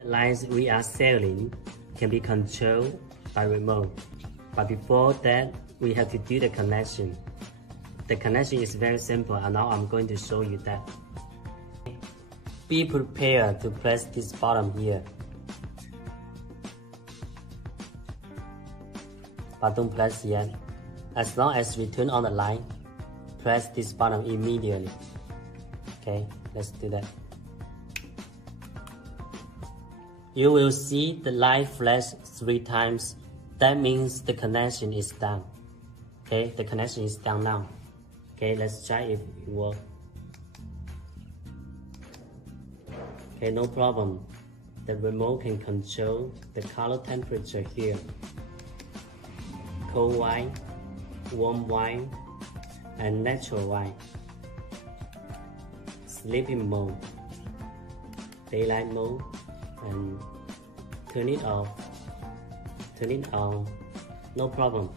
The lines we are selling can be controlled by remote. But before that, we have to do the connection. The connection is very simple, and now I'm going to show you that. Be prepared to press this button here. But don't press yet. As long as we turn on the light, press this button immediately. Okay, let's do that. You will see the light flash 3 times. That means the connection is done. Okay, the connection is done now. Okay, let's try if it works. Okay, no problem. The remote can control the color temperature here. Cold white, warm white, and natural white. Sleeping mode, daylight mode, and turn it off, turn it on, no problem.